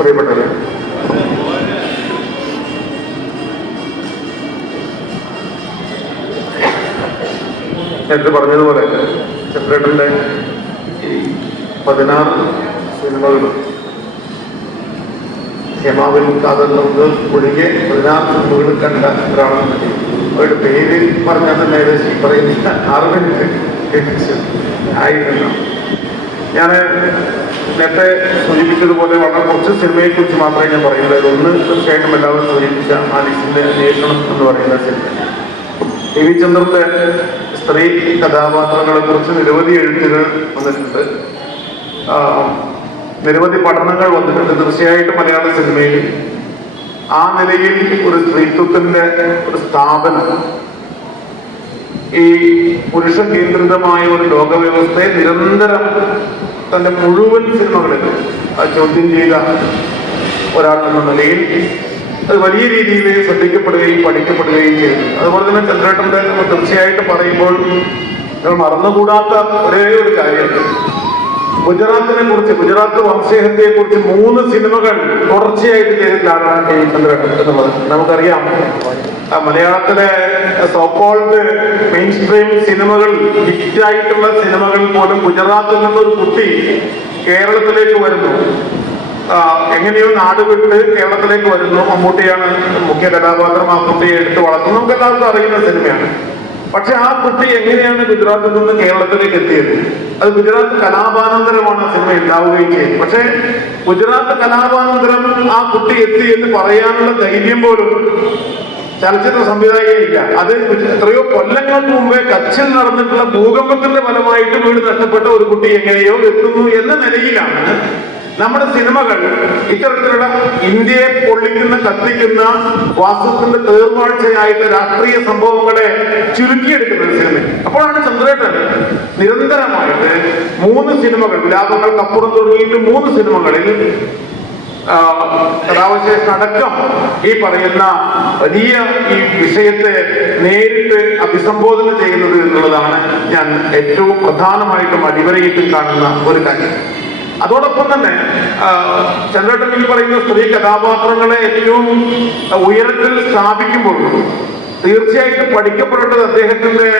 പ്രിയപ്പെട്ടത്, നേരത്തെ പറഞ്ഞതുപോലെ ചന്ദ്രേട്ടൻ്റെ ഈ 16 സിനിമകൾ ഹേമാവിൻ കാതൽ നമുക്ക് ഒഴികെ 16 സിനിമകൾ കണ്ട ഒരാളാണ്. അവരുടെ പേര് പറഞ്ഞാൽ തന്നെ ഏകദേശം ഈ പറയുന്ന 6 മിനിറ്റ് ആയിട്ടില്ല. ഞാൻ നേരത്തെ സൂചിപ്പിച്ചതുപോലെ വളരെ കുറച്ച് സിനിമയെക്കുറിച്ച് മാത്രമേ ഞാൻ പറയുന്നത്. ഒന്ന് തീർച്ചയായിട്ടും എല്ലാവരും സൂചിപ്പിച്ച ആലീസിന്റെ അന്വേഷണം എന്ന് പറയുന്ന സിനിമ. ടി വി ചന്ദ്രന്റെ സ്ത്രീ കഥാപാത്രങ്ങളെ കുറിച്ച് നിരവധി എഴുത്തുകൾ വന്നിട്ടുണ്ട്, നിരവധി പഠനങ്ങൾ വന്നിട്ടുണ്ട്. തീർച്ചയായിട്ടും മലയാള സിനിമയിൽ ആ നിലയിൽ ഒരു സ്ത്രീത്വത്തിന്റെ ഒരു സ്ഥാപനം, ഈ പുരുഷ കേന്ദ്രിതമായ ഒരു ലോകവ്യവസ്ഥയെ നിരന്തരം തന്റെ മുഴുവൻ സിനിമകളിൽ ചോദ്യം ചെയ്ത ഒരാളെന്ന നിലയിൽ അത് വലിയ രീതിയിൽ ശ്രദ്ധിക്കപ്പെടുകയും പഠിക്കപ്പെടുകയും ചെയ്തു. അതുപോലെ തന്നെ ചന്ദ്രേട്ടന്റെ തീർച്ചയായിട്ടും പറയുമ്പോൾ നമ്മൾ മറന്നുകൂടാത്ത ഒരേ ഒരു കാര്യം, ഗുജറാത്തിനെ കുറിച്ച്, ഗുജറാത്ത് വംശഹത്യയെ കുറിച്ച് 3 സിനിമകൾ തുടർച്ചയായിട്ട് ചെയ്തിട്ടാണ് ചന്ദ്രേട്ടൻ എന്നുള്ളത് നമുക്കറിയാം. മലയാളത്തിലെ സോക്കോൾഡ് മെയിൻ സ്ട്രീം സിനിമകൾ, ഹിറ്റായിട്ടുള്ള സിനിമകൾ പോലും ഗുജറാത്തിൽ നിന്നൊരു കുട്ടി കേരളത്തിലേക്ക് വരുന്നു, എങ്ങനെയോ നാട് വിട്ട് കേരളത്തിലേക്ക് വരുന്നു. മമ്മൂട്ടിയാണ് മുഖ്യ കഥാപാത്രം. ആ കുട്ടിയെ എടുത്ത് വളർത്തുന്നു. നമുക്ക് എല്ലാവർക്കും അറിയുന്ന സിനിമയാണ്. പക്ഷെ ആ കുട്ടി എങ്ങനെയാണ് ഗുജറാത്തിൽ നിന്ന് കേരളത്തിലേക്ക് എത്തിയത്? അത് ഗുജറാത്ത് കലാപാനന്തരമാണ് ആ സിനിമ ഉണ്ടാവുകയും ചെയ്തത്. പക്ഷെ ഗുജറാത്ത് കലാപാനന്തരം ആ കുട്ടി എത്തി എന്ന് പറയാനുള്ള ധൈര്യം പോലും ചലച്ചിത്ര സംവിധായകനില്ല. അത് എത്രയോ കൊല്ലങ്ങൾക്ക് മുമ്പേ കച്ചിൽ നടന്നിട്ടുള്ള ഭൂകമ്പത്തിന്റെ ഫലമായിട്ട് വീട് നഷ്ടപ്പെട്ട ഒരു കുട്ടി എങ്ങനെയോ എത്തുന്നു എന്ന നിലയിലാണ് നമ്മുടെ സിനിമകൾ ഇത്തരത്തിലുള്ള ഇന്ത്യയെ പൊള്ളിക്കുന്ന, കത്തിക്കുന്ന, വാസ്തവത്തിന്റെ തേർവാഴ്ചയായിട്ട് രാഷ്ട്രീയ സംഭവങ്ങളെ ചുരുക്കിയെടുക്കുന്നത് സിനിമ. അപ്പോഴാണ് ചന്ദ്രേട്ടൻ നിരന്തരമായിട്ട് 3 സിനിമകൾ, വിലാപങ്ങൾക്കപ്പുറം തുടങ്ങിയിട്ട് 3 സിനിമകളിൽ കഥാവശേഷം അടക്കം ഈ പറയുന്ന വലിയ ഈ വിഷയത്തെ നേരിട്ട് അഭിസംബോധന ചെയ്യുന്നത് എന്നുള്ളതാണ് ഞാൻ ഏറ്റവും പ്രധാനമായിട്ടും അടിവരയിട്ട് കാണുന്ന ഒരു കാര്യം. അതോടൊപ്പം തന്നെ ചന്ദ്രേട്ടൻ ഈ പറയുന്ന സ്ത്രീ കഥാപാത്രങ്ങളെ ഏറ്റവും ഉയരത്തിൽ സ്ഥാപിക്കുമ്പോൾ തീർച്ചയായിട്ടും പഠിക്കപ്പെടേണ്ടത് അദ്ദേഹത്തിന്റെ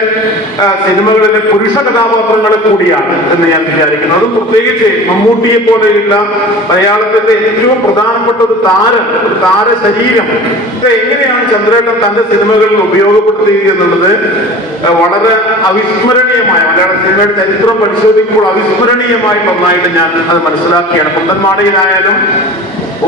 സിനിമകളിലെ പുരുഷ കഥാപാത്രങ്ങളെ കൂടിയാണ് എന്ന് ഞാൻ വിചാരിക്കുന്നു. അതും പ്രത്യേകിച്ച് മമ്മൂട്ടിയെ പോലെയുള്ള മലയാളത്തിന്റെ ഏറ്റവും പ്രധാനപ്പെട്ട ഒരു താരശരീരം എങ്ങനെയാണ് ചന്ദ്രേട്ടൻ തന്റെ സിനിമകളിൽ ഉപയോഗപ്പെടുത്തുക എന്നുള്ളത് വളരെ അവിസ്മരണീയമായ, മലയാള സിനിമയുടെ ചരിത്രം പരിശോധിക്കുമ്പോൾ അവിസ്മരണീയമായി ഒന്നായിട്ട് ഞാൻ അത് മനസ്സിലാക്കിയാണ്. കുന്തൻമാടയിലായാലും,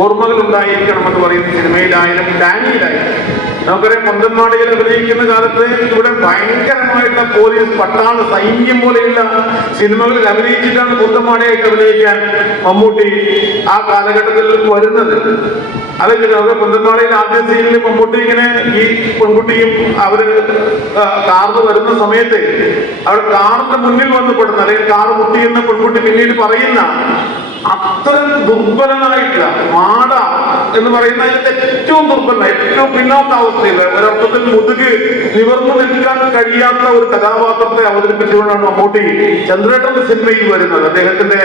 ഓർമ്മകൾ ഉണ്ടായിരിക്കണമെന്ന് പറയുന്ന സിനിമയിലായാലും, ഡാനിയിലായാലും നമുക്കറിയാം. കുന്തൻമാടയിൽ അഭിനയിക്കുന്ന കാലത്ത് ഇവിടെ ഭയങ്കരമായിട്ടുള്ള പോലീസ് പട്ടാള സൈന്യം പോലെയുള്ള സിനിമകളിൽ അഭിനയിച്ചിട്ടാണ് കുന്തൻമാടയായിട്ട് അഭിനയിക്കാൻ മമ്മൂട്ടി ആ കാലഘട്ടത്തിൽ വരുന്നത്. അല്ലെങ്കിൽ അവിടെ കുന്തൻമാടയിൽ ആദ്യ സീനിൽ മമ്മൂട്ടി ഇങ്ങനെ ഈ പെൺകുട്ടിയും അവര് കാറിന് വരുന്ന സമയത്ത് അവിടെ കാറിന്റെ മുന്നിൽ വന്ന് പെടുന്ന, അല്ലെങ്കിൽ കാറ് മുട്ടിയെന്ന പെൺകുട്ടി പിന്നീട് പറയുന്ന അത്രയും ദുർബലനായിട്ടുള്ള മാട എന്ന് പറയുന്ന ഏറ്റവും ദുർബല, ഏറ്റവും പിന്നോക്ക അവസ്ഥയിൽ ഒരർത്ഥത്തിൽ മുതുക് നിവർന്നു നിൽക്കാൻ കഴിയാത്ത ഒരു കഥാപാത്രത്തെ അവതരിപ്പിച്ചുകൊണ്ടാണ് മമ്മൂട്ടി ചന്ദ്രേട്ടന്റെ സിനിമയിൽ വരുന്നത്. അദ്ദേഹത്തിന്റെ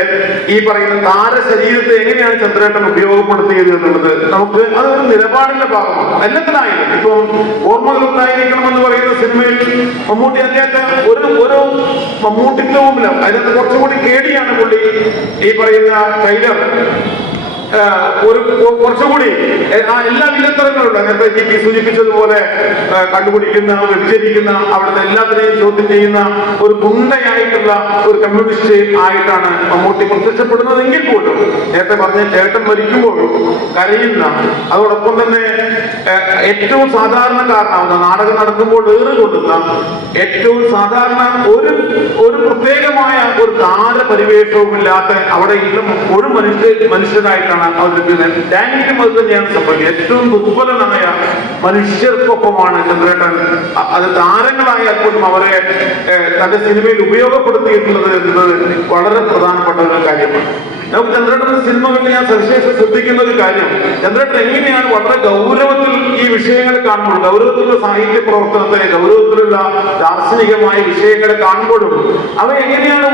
ഈ പറയുന്ന താരശരീരത്തെ എങ്ങനെയാണ് ചന്ദ്രേട്ടൻ ഉപയോഗപ്പെടുത്തിയത് എന്നുള്ളത് നമുക്ക് അതൊരു നിലപാടിന്റെ ഭാഗമാണ്. എല്ലാത്തിനായാലും ഇപ്പം ഓർമ്മകൾ ഉണ്ടായിരിക്കണം എന്ന് പറയുന്ന സിനിമയിൽ മമ്മൂട്ടി അദ്ദേഹത്തെ ഒരു മമ്മൂട്ടിത്വവുമില്ല, അതിനകത്ത് കുറച്ചുകൂടി കേടിയാണ് പുള്ളി ഈ പറയുന്ന ട്രെയിലർ കുറച്ചുകൂടി എല്ലാ വിലത്തരങ്ങളുണ്ട്. നേരത്തെ സൂചിപ്പിച്ചതുപോലെ കണ്ടുപിടിക്കുന്ന, വ്യഭിചരിക്കുന്ന, അവിടുത്തെ എല്ലാത്തിനെയും ചോദ്യം ചെയ്യുന്ന ഒരു ഗുണ്ടയായിട്ടുള്ള ഒരു കമ്മ്യൂണിസ്റ്റ് ആയിട്ടാണ് മമ്മൂട്ടി പ്രത്യക്ഷപ്പെടുന്നതെങ്കിൽ പോലും നേരത്തെ പറഞ്ഞ ചേട്ടൻ മരിക്കുമ്പോൾ കരയുന്ന, അതോടൊപ്പം തന്നെ ഏറ്റവും സാധാരണക്കാരനാവുന്ന, നാടകം നടക്കുമ്പോൾ ഏറുകൊള്ളുന്ന, ഏറ്റവും സാധാരണ ഒരു പ്രത്യേകമായ ഒരു താരപരിവേഷവും ഇല്ലാത്ത അവിടെ ഒരു മനുഷ്യനായിട്ടാണ് അവതരിപ്പിക്കുന്നത്. ഡാനിയിലും അത് തന്നെയാണ് സംഭവിക്കുന്നത്. ഏറ്റവും ദുർബലനായ മനുഷ്യർക്കൊപ്പമാണ് ചന്ദ്രേട്ടൻ അത് താരങ്ങളായാൽ പോലും അവരെ തന്റെ സിനിമയിൽ ഉപയോഗപ്പെടുത്തിയിട്ടുള്ളത് എന്നത് വളരെ പ്രധാനപ്പെട്ട ഒരു കാര്യമാണ്. നമുക്ക് ചന്ദ്രേട്ടന്റെ സിനിമകളിൽ ഞാൻ സവിശേഷം ശ്രദ്ധിക്കുന്ന ഒരു കാര്യം, ചന്ദ്രേട്ടൻ എങ്ങനെയാണ് വളരെ ഗൗരവത്തിൽ ഈ വിഷയങ്ങളെ കാണുമ്പോൾ, ഗൗരവത്തിലുള്ള സാഹിത്യ പ്രവർത്തനത്തെ, ഗൗരവത്തിലുള്ള ദാർശനികമായ വിഷയങ്ങളെ കാണുമ്പോഴും അവ എങ്ങനെയാണ്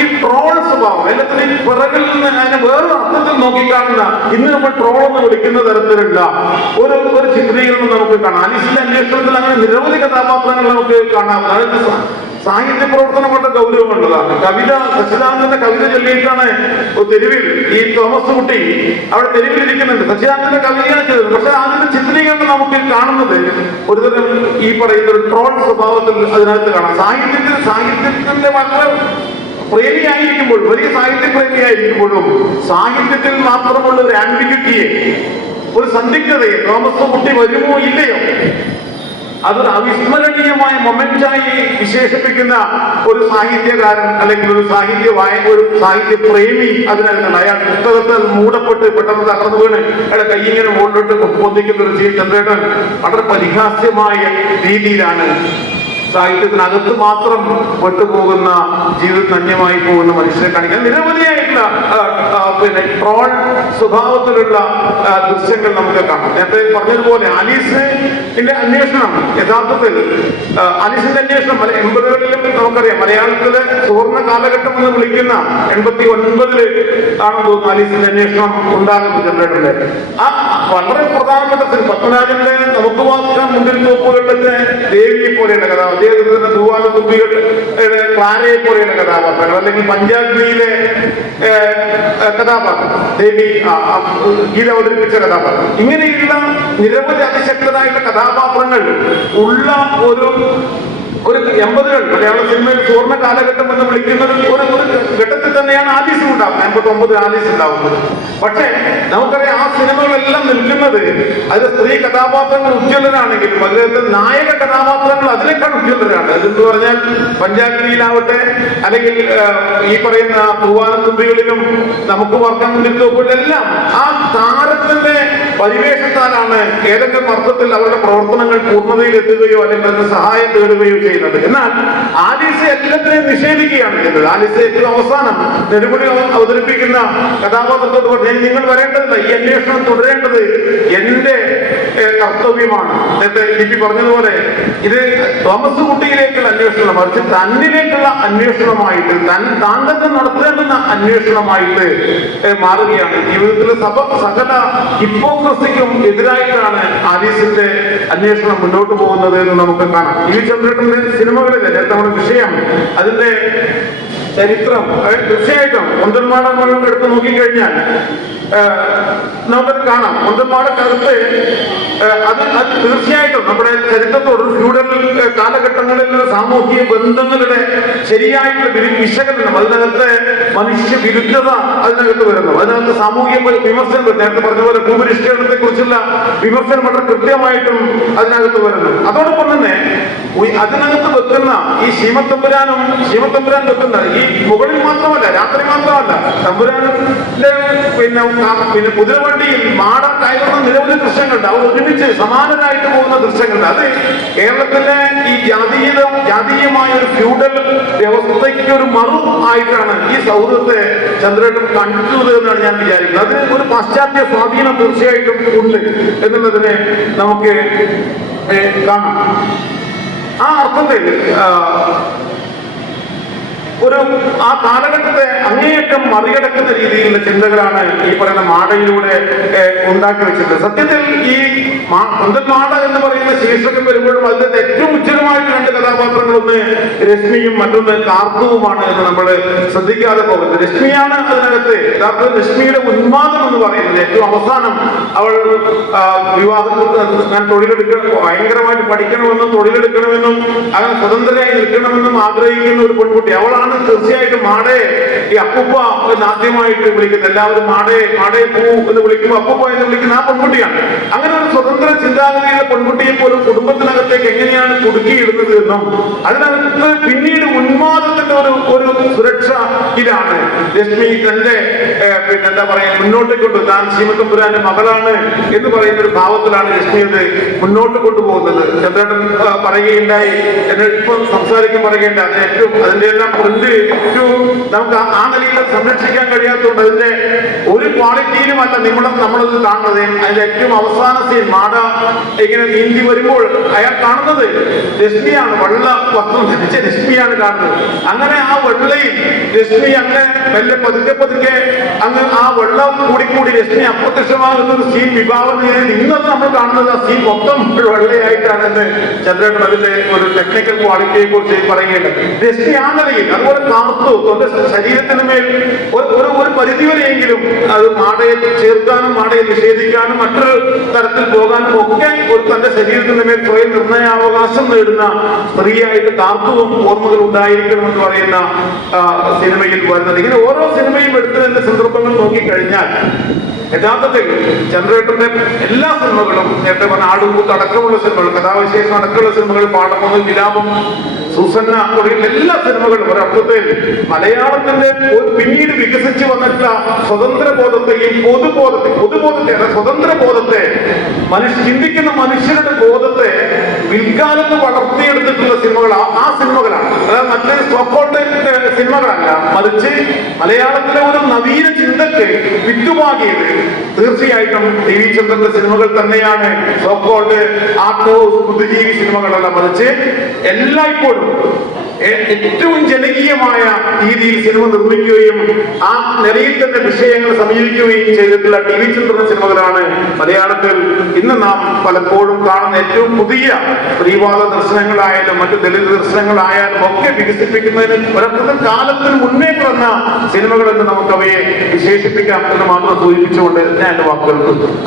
ഈ ട്രോൾ സ്വഭാവം എല്ലാത്തിനും പിറകിൽ നിന്ന് അതിനെ വേറൊരു അർത്ഥത്തിൽ നോക്കിക്കാണുന്ന ഇന്ന് നമ്മൾ ട്രോൾ എന്ന് വിളിക്കുന്ന തരത്തിലുള്ള ഒരു ചിത്രീകരണം നമുക്ക് കാണാം. ആലീസിന്റെ അന്വേഷണത്തിൽ അങ്ങനെ നിരവധി കഥാപാത്രങ്ങൾ നമുക്ക് കാണാം. അതായത് സാഹിത്യ പ്രവർത്തനം കൊണ്ട് ഗൗരവമുള്ളതാണ്. കവിത, സച്ചിദാനന്ദന്റെ കവിത ചൊല്ലിയിട്ടാണ് തെരുവിൽ ഈ തോമസ് കുട്ടി അവിടെ തെരുവിലിരിക്കുന്നുണ്ട്. സച്ചിദാനന്ദന്റെ കവിതയാണ് ചെയ്തത്. പക്ഷെ അതിന്റെ ചിത്രീകരണം നമുക്ക് കാണുന്നത് ഒരുതരം ഈ പറയുന്ന ഒരു ട്രോൾ സ്വഭാവത്തിൽ അതിനകത്ത് കാണാം. സാഹിത്യത്തിന്റെ വളരെ പ്രേമിയായിരിക്കുമ്പോൾ, വലിയ സാഹിത്യ പ്രേമിയായിരിക്കുമ്പോഴും സാഹിത്യത്തിൽ മാത്രമുള്ള ഒരു ആംബിഗ്വിറ്റിയെ, ഒരു സന്ദിഗ്ധതയെ തോമസ് കുട്ടി വരുമോ ഇല്ലയോ, അതൊരു അവിസ്മരണീയമായ മൊമെന്റായി വിശേഷിപ്പിക്കുന്ന ഒരു സാഹിത്യകാരൻ അല്ലെങ്കിൽ ഒരു സാഹിത്യ പ്രേമി അതിനകത്താണ്. അയാൾ പുസ്തകത്തിൽ മൂടപ്പെട്ട് പെട്ടെന്ന് തകർന്നു വീണ് അയാളെ കൈയിങ്ങനെ മുകളിലോട്ട് പൊന്തിക്കുന്ന ഒരു സീൻ ചന്ദ്രേട്ടൻ വളരെ പരിഹാസ്യമായ രീതിയിലാണ് സാഹിത്യത്തിനകത്ത് മാത്രം പെട്ടുപോകുന്ന, ജീവിതത്തിന് അന്യമായി പോകുന്ന മനുഷ്യരെ കാണിക്കാൻ നിരവധിയായിട്ടുള്ള ട്രോൾ സ്വഭാവത്തിലുള്ള ദൃശ്യങ്ങൾ നമുക്ക് കാണാം. നേരത്തെ പറഞ്ഞതുപോലെ ആലീസിന്റെ അന്വേഷണം യഥാർത്ഥത്തിൽ ആലീസിന്റെ അന്വേഷണം 80കളിലും നമുക്കറിയാം. മലയാളത്തിലെ സുവർണ്ണ കാലഘട്ടം എന്ന് വിളിക്കുന്ന 89 ആണെന്ന് തോന്നുന്നു ആലീസിന്റെ അന്വേഷണം ഉണ്ടാകുന്നത്. ചന്ദ്രേട്ടന്റെ ആ വളരെ പ്രധാനപ്പെട്ട പത്മരാജന്റെ നമുക്ക് വായിക്കാൻ മുന്നിൽ തോപ്പുകളിലത്തെ ദേവിയെ പോലെയുള്ള കഥ, അദ്ദേഹത്തിന്റെ തൂവാലത്തുമ്പികളുടെ ക്ലാരയെ പോലെയുള്ള കഥാപാത്രങ്ങൾ, അല്ലെങ്കിൽ പഞ്ചാഗ്നിയിലെ കഥാപാത്രം ദേവി ഗീത അവതരിപ്പിച്ച കഥാപാത്രം, ഇങ്ങനെയുള്ള നിരവധി അതിശക്തരായിട്ടുള്ള കഥാപാത്രങ്ങൾ ഉള്ള ഒരു 80കൾ മലയാള സിനിമയിൽ സുവർണ്ണ കാലഘട്ടം എന്ന് വിളിക്കുന്നത് ഒരു ഘട്ടത്തിൽ തന്നെയാണ് ആലീസ് ഉണ്ടാവുന്നത്. 89 ആലീസ് ഉണ്ടാവുന്നത്. പക്ഷേ നമുക്കറിയാം ആ സിനിമകളെല്ലാം നിൽക്കുന്നത് അത് സ്ത്രീ കഥാപാത്രങ്ങൾ ഉജ്ജ്വലരാണെങ്കിലും അദ്ദേഹത്തെ നായക കഥാപാത്രങ്ങൾ അതിനേക്കാൾ ഉജ്ജ്വലരാണ്. അതെന്ന് പറഞ്ഞാൽ പഞ്ചാഗ്നിയിലാവട്ടെ, അല്ലെങ്കിൽ ഈ പറയുന്ന തൂവാനത്തുമ്പികളിലും നമുക്ക് വർക്കാൻ മുന്നിലെല്ലാം ആ താരത്തിന്റെ പരിവേഷത്താലാണ് ഏതെങ്കിലും അർത്ഥത്തിൽ അവരുടെ പ്രവർത്തനങ്ങൾ പൂർണ്ണതയിൽ എത്തുകയോ അല്ലെങ്കിൽ അതിന് സഹായം തേടുകയോ ചെയ്യുന്നത്. എന്നാൽ ആലീസ് എല്ലാത്തിനെയും നിഷേധിക്കുകയാണ് ചെയ്തത്. ആലീസ് ഏറ്റവും അവസാനം നെടുമുടി അവതരിപ്പിക്കുന്ന കഥാപാത്രത്തോട് പറഞ്ഞു, നിങ്ങൾ വരേണ്ടതില്ല, ഈ അന്വേഷണം തുടരേണ്ടത് എന്റെ കർത്തവ്യമാണ്. നേരത്തെ ലിപി പറഞ്ഞതുപോലെ ഇത് തോമസ് കുട്ടിയിലേക്കുള്ള അന്വേഷണം മറിച്ച് തന്നിലേക്കുള്ള അന്വേഷണമായിട്ട്, താൻ തന്നെ നടത്തേണ്ടുന്ന അന്വേഷണമായിട്ട് മാറുകയാണ്. ജീവിതത്തിലെ സകല ഹിപ്പോക്രസിക്കും എതിരായിട്ടാണ് ആലീസിന്റെ അന്വേഷണം മുന്നോട്ട് പോകുന്നത് എന്ന് നമുക്ക് കാണാം. ഈ ചന്ദ്രേട്ടന്റെ സിനിമകളിലെ നമ്മുടെ വിഷയം, അതിന്റെ ചരിത്രം തീർച്ചയായിട്ടും ഒന്തന്മാട എടുത്ത് നോക്കിക്കഴിഞ്ഞാൽ നമുക്കത് കാണാം. ഒന്തന്മാടക്കകത്ത് അത് തീർച്ചയായിട്ടും നമ്മുടെ ചരിത്രത്തോട് ഫ്യൂഡൽ കാലഘട്ടങ്ങളിൽ സാമൂഹിക ബന്ധങ്ങളുടെ ശരിയായിട്ടുള്ള വിശകലനം, അതിനകത്ത് മനുഷ്യ വിരുദ്ധത അതിനകത്ത് വരുന്നു. അതിനകത്ത് സാമൂഹിക വിമർശനം, നേരത്തെ പറഞ്ഞ പോലെ ഭൂപരിഷ്കരണത്തെ കുറിച്ചുള്ള വിമർശനം വളരെ കൃത്യമായിട്ടും അതിനകത്ത് വരുന്നു. അതോടൊപ്പം തന്നെ അതിനകത്ത് വെക്കുന്ന ഈ ശീമത്തമ്പുരാൻ വെക്കുന്ന ഈ മുകളിൽ മാത്രമല്ല, രാത്രി മാത്രമല്ല, തമ്പുരാന്റെ പിന്നെ കുതിരവണ്ടിയിൽ മാട കയറുന്ന നിരവധി ദൃശ്യങ്ങളുണ്ട്. അവർ ഒരുമിച്ച് സമാനരായിട്ട് പോകുന്ന ദൃശ്യങ്ങളുണ്ട്. അത് കേരളത്തിലെ ഈ ജാതീയമായ ഒരു ഫ്യൂഡൽ വ്യവസ്ഥയ്ക്ക് ഒരു മറു ആയിട്ടാണ് ഈ സൗഹൃദത്തെ ചന്ദ്രേട്ടൻ കണ്ടിട്ടുള്ളത് എന്നാണ് ഞാൻ വിചാരിക്കുന്നത്. അതിന് ഒരു പാശ്ചാത്യ സ്വാധീനം തീർച്ചയായിട്ടും ഉണ്ട് എന്നുള്ളതിനെ നമുക്ക് കാണാം. ആ അർത്ഥത്തിൽ ആ കാലഘട്ടത്തെ അങ്ങേയറ്റം മറികടക്കുന്ന രീതിയിലുള്ള ചിന്തകളാണ് ഈ പറയുന്ന മാടയിലൂടെ ഉണ്ടാക്കി വെച്ചിട്ടുള്ളത്. സത്യത്തിൽ ഈ സ്വന്തം മാട എന്ന് പറയുന്ന ശീർഷകം വരുമ്പോഴും അതിന്റെ ഏറ്റവും ഉജ്ജ്വലമായിട്ട് രണ്ട് കഥാപാത്രങ്ങളൊന്ന് രശ്മിയും മറ്റൊന്ന് കാർത്തുവുമാണ് എന്ന് നമ്മൾ ശ്രദ്ധിക്കാതെ പോകുന്നത്. രശ്മിയാണ് അതിനകത്ത് യഥാർത്ഥ രശ്മിയുടെ ഉന്മാദം എന്ന് പറയുന്നത്. ഏറ്റവും അവസാനം അവൾ വിവാഹത്തിൽ ഞാൻ തൊഴിലെടുക്കണം, ഭയങ്കരമായിട്ട് പഠിക്കണമെന്നും തൊഴിലെടുക്കണമെന്നും അങ്ങനെ സ്വതന്ത്രരായി നിൽക്കണമെന്നും ആഗ്രഹിക്കുന്ന ഒരു പെൺകുട്ടി. അവളാണ് തീർച്ചയായിട്ടും മാടയെ ഈ അപ്പൂപ്പ എന്ന് ആദ്യമായിട്ട് വിളിക്കുന്നത്. എല്ലാവരും മാടയെ പൂ എന്ന് വിളിക്കുമ്പോൾ അപ്പൂപ്പ എന്ന് വിളിക്കുന്ന ആ പെൺകുട്ടിയാണ്. അങ്ങനെ ഒരു സ്വതന്ത്ര ചിന്താഗതിയുള്ള പെൺകുട്ടിയെ പോലും കുടുംബത്തിനകത്തേക്ക് എങ്ങനെയാണ് കുടുക്കിയിടുന്നത് എന്നും അതിനകത്ത് പിന്നീട് ഉന്മാദത്തിന്റെ ഒരു സുരക്ഷ ഇതാണ് രശ്മി തന്റെ എന്താ പറയാ മുന്നോട്ട് കൊണ്ട് താൻ ശീമത്തമ്പുരാന്റെ മകളാണ് എന്ന് പറയുന്ന ഒരു ഭാവത്തിലാണ് രശ്മി അത് മുന്നോട്ട് കൊണ്ടുപോകുന്നത്. ചന്ദ്രേട്ടൻ പറയുകയുണ്ടായി, എന്നെ ഇപ്പം സംസാരിക്കാൻ പറയുകയുണ്ടായി, അതിന്റെ എല്ലാം ഏറ്റവും നമുക്ക് ആ നിലയിൽ സംരക്ഷിക്കാൻ കഴിയാത്തതുകൊണ്ട് അതിന്റെ ഒരു ക്വാളിറ്റിയിലുമല്ല നമ്മളത് കാണുന്നത്. അതിന്റെ ഏറ്റവും അവസാന സീൻ മാട ഇങ്ങനെ നീന്തി വരുമ്പോൾ അയാൾ കാണുന്നത് രശ്മിയാണ്, വെള്ള വസ്ത്രം ധരിച്ച രശ്മിയാണ് കാണുന്നത്. അങ്ങനെ ആ വെള്ളയിൽ രശ്മി അങ്ങനെ മെല്ലെ പതുക്കെ അങ്ങ് ആ വെള്ളം കൂടി രശ്മി അപ്രത്യക്ഷമാകുന്ന ഒരു സീൻ വിഭാവനം ചെയ്ത് ഇന്നത് നമ്മൾ കാണുന്നത് ആ സീൻ മൊത്തം വെള്ളയായിട്ടാണെന്ന് ചന്ദ്രേട്ടൻ അതിന്റെ ഒരു ടെക്നിക്കൽ ക്വാളിറ്റിയെ കുറിച്ച് പറയുകയുണ്ട്. രശ്മി ആ നിലയിൽ അതുപോലെ കാർത്തു തന്റെ ശരീരത്തിന് മേൽ ഒരു പരിധിവരെയെങ്കിലും അത് മാടയെ ചേർക്കാനും മാടയെ നിഷേധിക്കാനും മറ്റൊരു തരത്തിൽ പോകാനും ഒക്കെ തന്റെ ശരീരത്തിന്റെ മേൽ സ്വയം നിർണയാവകാശം നേടുന്ന സ്ത്രീയായിട്ട് കാർത്തുവും ഓർമ്മകൾ ഉണ്ടായിരിക്കണമെന്ന് പറയുന്ന സിനിമയിൽ വരുന്നത്. ഇങ്ങനെ ഓരോ സിനിമയും എടുത്തതിന്റെ സന്ദർഭങ്ങൾ നോക്കിക്കഴിഞ്ഞാൽ യഥാർത്ഥത്തിൽ ചന്ദ്രേട്ടന്റെ എല്ലാ സിനിമകളും നേരത്തെ പറഞ്ഞ ആടുകൂത്ത് അടക്കമുള്ള സിനിമകൾ, കഥാവിശേഷം അടക്കമുള്ള സിനിമകൾ, പാഠമൊന്നും വിലാപം, സുസന്ന തുടങ്ങിയ എല്ലാ സിനിമകളും ഒരർത്ഥത്തിൽ മലയാളത്തിന്റെ പിന്നീട് വികസിച്ചു വന്നിട്ടുള്ള സ്വതന്ത്ര ബോധത്തെയും പൊതുബോധത്തെ സ്വതന്ത്ര ബോധത്തെ ചിന്തിക്കുന്ന മനുഷ്യരുടെ ബോധത്തെ പിൽക്കാലത്ത് വളർത്തിയെടുത്തിട്ടുള്ള സിനിമകളാണ് ആ സിനിമകളാണ്. അതായത് മറ്റേ സോക്കോൾഡ് സിനിമകളല്ല, മറിച്ച് മലയാളത്തിലെ ഒരു നവീന ചിന്തക്ക് വിത്തുപാകിയത് തീർച്ചയായിട്ടും ടി വി ചന്ദ്രന്റെ സിനിമകൾ തന്നെയാണ്. സോക്കോൾഡ് ആർട്ട് ബുദ്ധിജീവി സിനിമകളല്ല, മറിച്ച് എല്ലായ്പ്പോഴും ഏറ്റവും ജനകീയമായ രീതിയിൽ സിനിമ നിർമ്മിക്കുകയും ആ നിലയിൽ തന്നെ വിഷയങ്ങൾ സമീപിക്കുകയും ചെയ്തിട്ടുള്ള ടി വി ചന്ദ്രൻ സിനിമകളാണ് മലയാളത്തിൽ ഇന്ന് നാം പലപ്പോഴും കാണുന്ന ഏറ്റവും പുതിയ സ്ത്രീവാദ ദർശനങ്ങളായാലും മറ്റു ദളിത് ദർശനങ്ങളായാലും ഒക്കെ വികസിപ്പിക്കുന്നതിന് ഒരർത്ഥത്തിൽ കാലത്തിന് മുന്നേ പിറന്ന സിനിമകൾ എന്ന് നമുക്ക് അവയെ വിശേഷിപ്പിക്കാം എന്ന് മാത്രം സൂചിപ്പിച്ചുകൊണ്ട് ഞാൻ എന്റെ വാക്കുകൾ നിർത്തുന്നു.